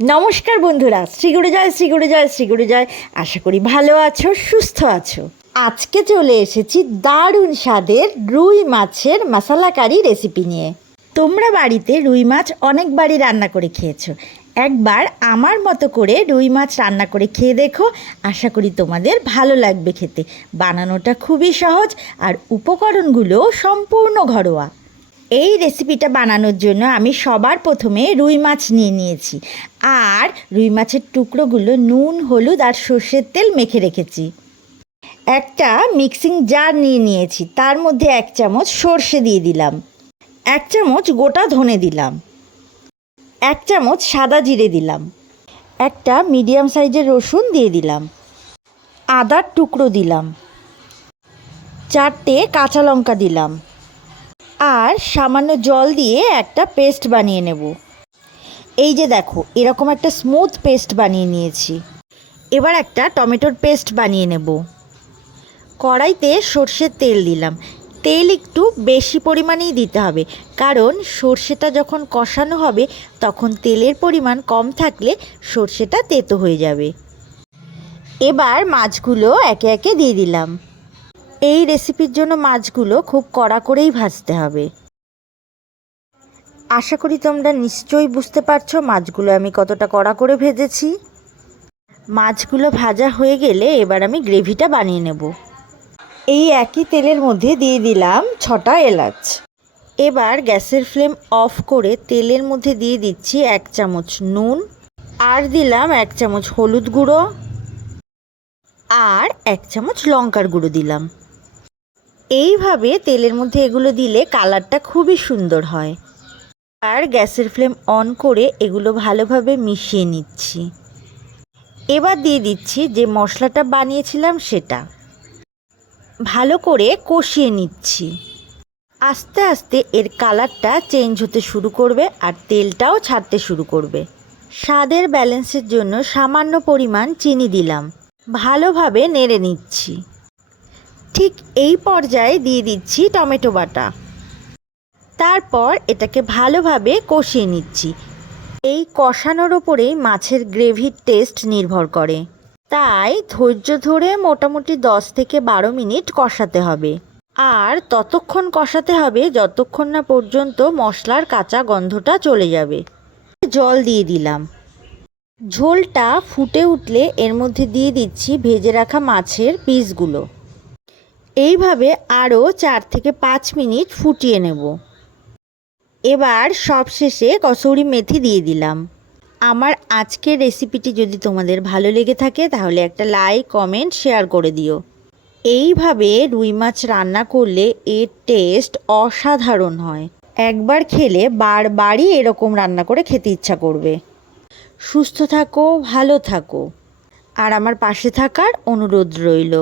নমস্কার বন্ধুরা শ্রীগুরু জয় শ্রীগুরু জয় শ্রীগুরু জয়। আশা করি ভালো আছো, সুস্থ আছো। আজকে চলে এসেছি দারুণ স্বাদের রুই মাছের মশলা কারি রেসিপি নিয়ে। তোমরা বাড়িতে রুই মাছ অনেকবারই রান্না করে খেয়েছো। একবার আমার মতো করে রুই মাছ রান্না করে খেয়ে দেখো। আশা করি তোমাদের ভালো লাগবে খেতে। বানানোটা খুবই সহজ আর উপকরণগুলো সম্পূর্ণ ঘরোয়া। এই রেসিপিটা বানানোর জন্য আমি সবার প্রথমে রুই মাছ নিয়ে নিয়েছি। আর রুই মাছের টুকরোগুলো নুন, হলুদ আর সর্ষের তেল মেখে রেখেছি। একটা মিক্সিং জার নিয়ে নিয়েছি, তার মধ্যে এক চামচ সর্ষে দিয়ে দিলাম, এক চামচ গোটা ধনে দিলাম, এক চামচ সাদা জিরে দিলাম, একটা মিডিয়াম সাইজের রসুন দিয়ে দিলাম, আদার টুকরো দিলাম, চারটে কাঁচা লঙ্কা দিলাম আর সামান্য জল দিয়ে একটা পেস্ট বানিয়ে নেব। এই যে দেখো, এরকম একটা স্মুথ পেস্ট বানিয়ে নিয়েছি। এবার একটা টমেটোর পেস্ট বানিয়ে নেব। কড়াইতে সর্ষের তেল দিলাম। তেল একটু বেশি পরিমাণেই দিতে হবে, কারণ সর্ষেটা যখন কষানো হবে, তখন তেলের পরিমাণ কম থাকলে সর্ষেটা তেতো হয়ে যাবে। এবার মাছগুলো একে একে দিয়ে দিলাম। এই রেসিপির জন্য মাছগুলো খুব কড়া করেই ভাজতে হবে। আশা করি তোমরা নিশ্চয়ই বুঝতে পারছ মাছগুলো আমি কতটা কড়া করে ভেজেছি। মাছগুলো ভাজা হয়ে গেলে এবার আমি গ্রেভিটা বানিয়ে নেব। এই একই তেলের মধ্যে দিয়ে দিলাম ছটা এলাচ। এবার গ্যাসের ফ্লেম অফ করে তেলের মধ্যে দিয়ে দিচ্ছি এক চামচ নুন আর দিলাম এক চামচ হলুদ গুঁড়ো আর এক চামচ লঙ্কার গুঁড়ো দিলাম। এইভাবে তেলের মধ্যে এগুলো দিলে কালারটা খুবই সুন্দর হয়। আর গ্যাসের ফ্লেম অন করে এগুলো ভালোভাবে মিশিয়ে নিচ্ছি। এবার দিয়ে দিচ্ছি যে মশলাটা বানিয়েছিলাম সেটা। ভালো করে কষিয়ে নিচ্ছি। আস্তে আস্তে এর কালারটা চেঞ্জ হতে শুরু করবে আর তেলটাও ছাড়তে শুরু করবে। স্বাদের ব্যালেন্সের জন্য সামান্য পরিমাণ চিনি দিলাম। ভালোভাবে নেড়ে নিচ্ছি। ঠিক এই পর্যায়ে দিয়ে দিচ্ছি টমেটো বাটা। তারপর এটাকে ভালোভাবে কষিয়ে নিচ্ছি। এই কষানোর ওপরেই মাছের গ্রেভির টেস্ট নির্ভর করে। তাই ধৈর্য ধরে মোটামুটি দশ থেকে বারো মিনিট কষাতে হবে। আর ততক্ষণ কষাতে হবে যতক্ষণ না পর্যন্ত মশলার কাঁচা গন্ধটা চলে যাবে। জল দিয়ে দিলাম। ঝোলটা ফুটে উঠলে এর মধ্যে দিয়ে দিচ্ছি ভেজে রাখা মাছের পিসগুলো। এইভাবে আরও চার থেকে পাঁচ মিনিট ফুটিয়ে নেব। এবার সবশেষে কসৌরি মেথি দিয়ে দিলাম। আমার আজকের রেসিপিটি যদি তোমাদের ভালো লেগে থাকে, তাহলে একটা লাইক, কমেন্ট, শেয়ার করে দিও। এইভাবে রুই মাছ রান্না করলে এর টেস্ট অসাধারণ হয়। একবার খেলে বারবারই এরকম রান্না করে খেতে ইচ্ছা করবে। সুস্থ থাকো, ভালো থাকো। আর আমার পাশে থাকার অনুরোধ রইল।